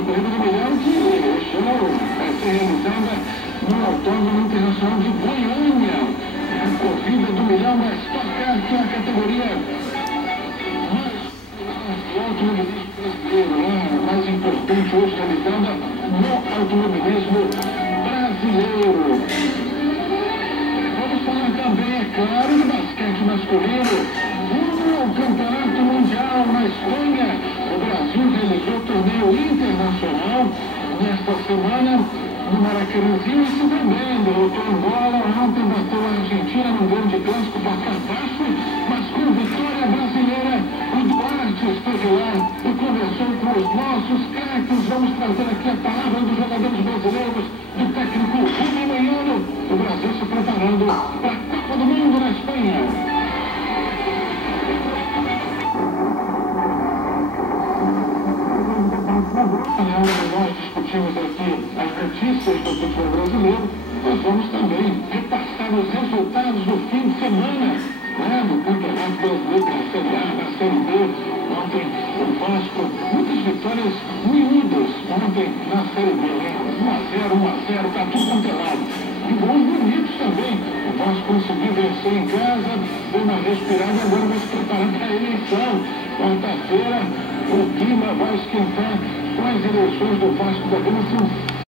Corrida do Milhão, que este ano vai ser realizada no Autódromo Internacional de Goiânia. A Corrida do Milhão vai tocar aqui a categoria mais do automobilismo brasileiro, a mais importante hoje realizada no automobilismo brasileiro. Vamos falar também, é claro, do basquete masculino. No Campeonato Mundial na Espanha, o Brasil realizou o torneio internacional nesta semana no Maracanãzinho. E se também derrotou Angola. Ontem bateu a Argentina num grande clássico, placar baixo, mas com vitória brasileira. O Duarte esteve lá e conversou com os nossos craques. Vamos trazer aqui a palavra dos jogadores brasileiros, do técnico Rubem Manhano. O Brasil se preparando para a Copa do Mundo na Espanha. Nós discutimos aqui as notícias do futebol brasileiro. Nós vamos também repassar os resultados do fim de semana, do Campeonato Brasileiro, da Série A, da Série B. Ontem o Vasco, muitas vitórias miúdas ontem na Série B, 1-0, está tudo controlado. E gols bonitos também. O Vasco conseguiu vencer em casa, deu uma respirada e agora vai se preparar para a eleição. Quarta-feira, o clima vai esquentar com as eleições do Vasco da Gama. São